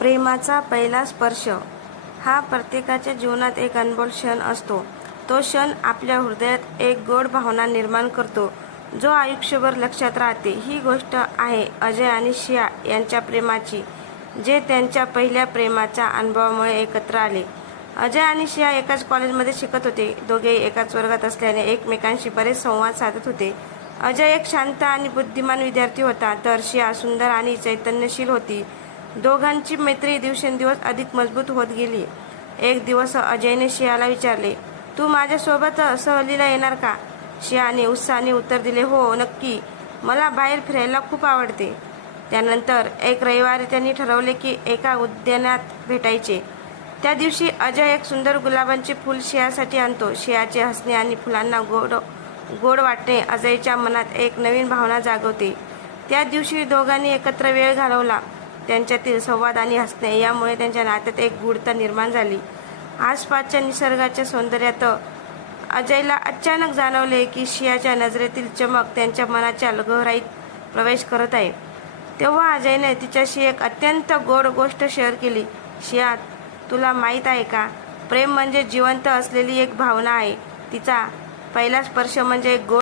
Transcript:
प्रेमाचा पहिला स्पर्श हा प्रत्येकाच्या जीवनात एक अनमोल क्षण असतो. तो क्षण आपल्या हृदयात एक गोड भावना निर्माण करतो, जो आयुष्यभर लक्षात राहते. ही गोष्ट आहे अजय आणि शिया यांच्या प्रेमाची, जे त्यांच्या पहिल्या प्रेमाच्या अनुभवामुळे एकत्र आले. अजय आणि शिया एकाच कॉलेजमध्ये शिकत होते. दोघेही एकाच वर्गात असल्याने एकमेकांशी बरेच संवाद साधत होते. अजय एक शांत आणि बुद्धिमान विद्यार्थी होता, तर शिया सुंदर आणि चैतन्यशील होती. दोघांची मैत्री दिवसेंदिवस अधिक मजबूत होत गेली. एक दिवस अजयने शियाला विचारले, तू माझ्यासोबत सहलीला येणार का? शियाने उत्साहाने उत्तर दिले, हो नक्की, मला बाहेर फिरायला खूप आवडते. त्यानंतर एक रविवारी त्यांनी ठरवले की एका उद्यानात भेटायचे. त्या दिवशी अजय एक सुंदर गुलाबांचे फूल शियासाठी आणतो. शियाचे हसणे आणि फुलांना गोड गोड वाटणे अजयच्या मनात एक नवीन भावना जागवते. त्या दिवशी दोघांनी एकत्र वेळ घालवला. त्यांच्यातील संवाद आणि हसणे यामुळे त्यांच्या नात्यात एक गूढता निर्माण झाली. आसपासच्या निसर्गाच्या सौंदर्यात अजयला अचानक जाणवले की शियाच्या नजरेतील चमक त्यांच्या मनाच्या गहराईत प्रवेश करत आहे. तेव्हा अजयने तिच्याशी एक अत्यंत गोड गोष्ट शेअर केली. शिया, तुला माहीत आहे का, प्रेम म्हणजे जिवंत असलेली एक भावना आहे. तिचा पहिला स्पर्श म्हणजे एक गोड